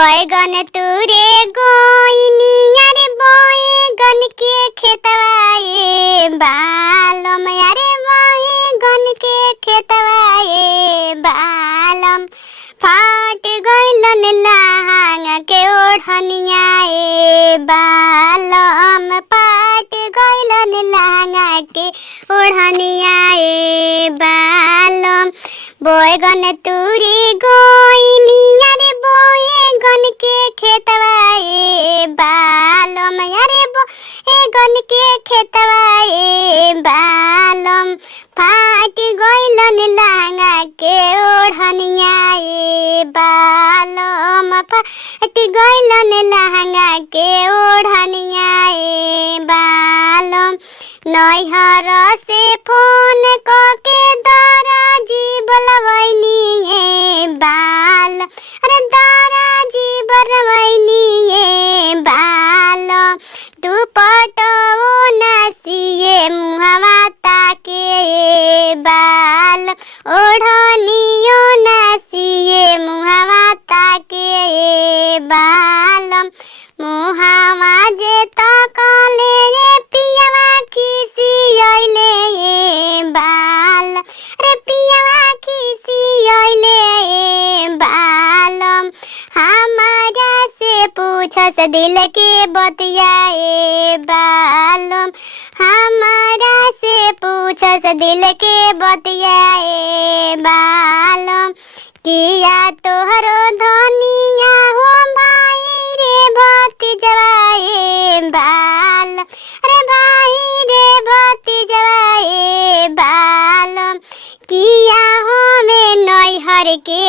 बैगन तुरे गोइनी अरे बैगन के खेतवा ए बालम अरे बैगन के खेतवा ए बालम फाट गइलन लहंगा के ओढ़निया ए बालम फाट गइलन लहंगा के ओढ़निया ए बालम बैगन तुरे गोइनी अरे बैगन के खेतवा ए बालम अरे बैगन के खेतवा ए बालम फाट गइलन लहंगा के ओढ़निया ए बालम फाट गइलन लहंगा के ओढ़निया ए बालम नैहर से फोन कके दराजी बोलवैनी ए बाल अरे दराजी बोलवैनी ए बाल दुपट्टो नसिए मुहवा ताके ए बाल ओढ़नियो नसिए मुहवा ताके ए बालम मुहवा जे तकले ए पियवा खिसियले ए बाल रे पियवा खिसियले ए बालम हमारा से पूछस दिल के बतिया ए बालम हमारा से पूछस दिल के बतिया ए बालम किया तोहरो धनिया हो भाई रे भतीजवा ए बाल अरे भाई रे भतीजवा ए बालम किया हमें नैहर के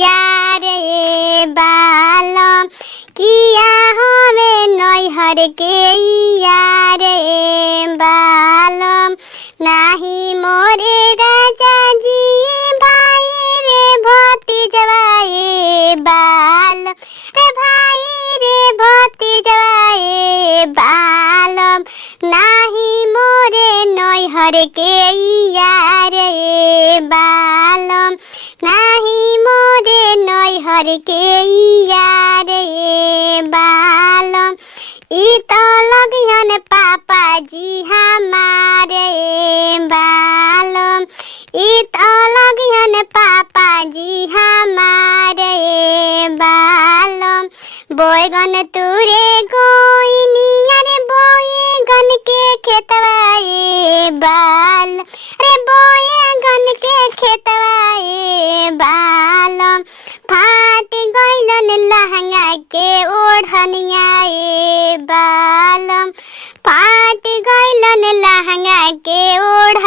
यार ए बालम किया हमें नैहर के यार ए बालम नाही मोरे राजा जी भाई रे भतीजवा ए बाल रे भाई रे भतीजवा ए बालम नाही मोरे नैहर के यार ए बालम नाही मोरे नैहर के यार ए बालम ई तो लगिहन पापा जी हमारे बालम ई तो लगिहन पापा जी हमारे बालम बैगन तुरे गोइनी अरे बैगन के खेतवा ए बाल अरे बैगन के खेतवा ए बालम फाट गइलन लहंगा के ओढ़निया ए बालम फाट गइलन लहंगा के ओढ़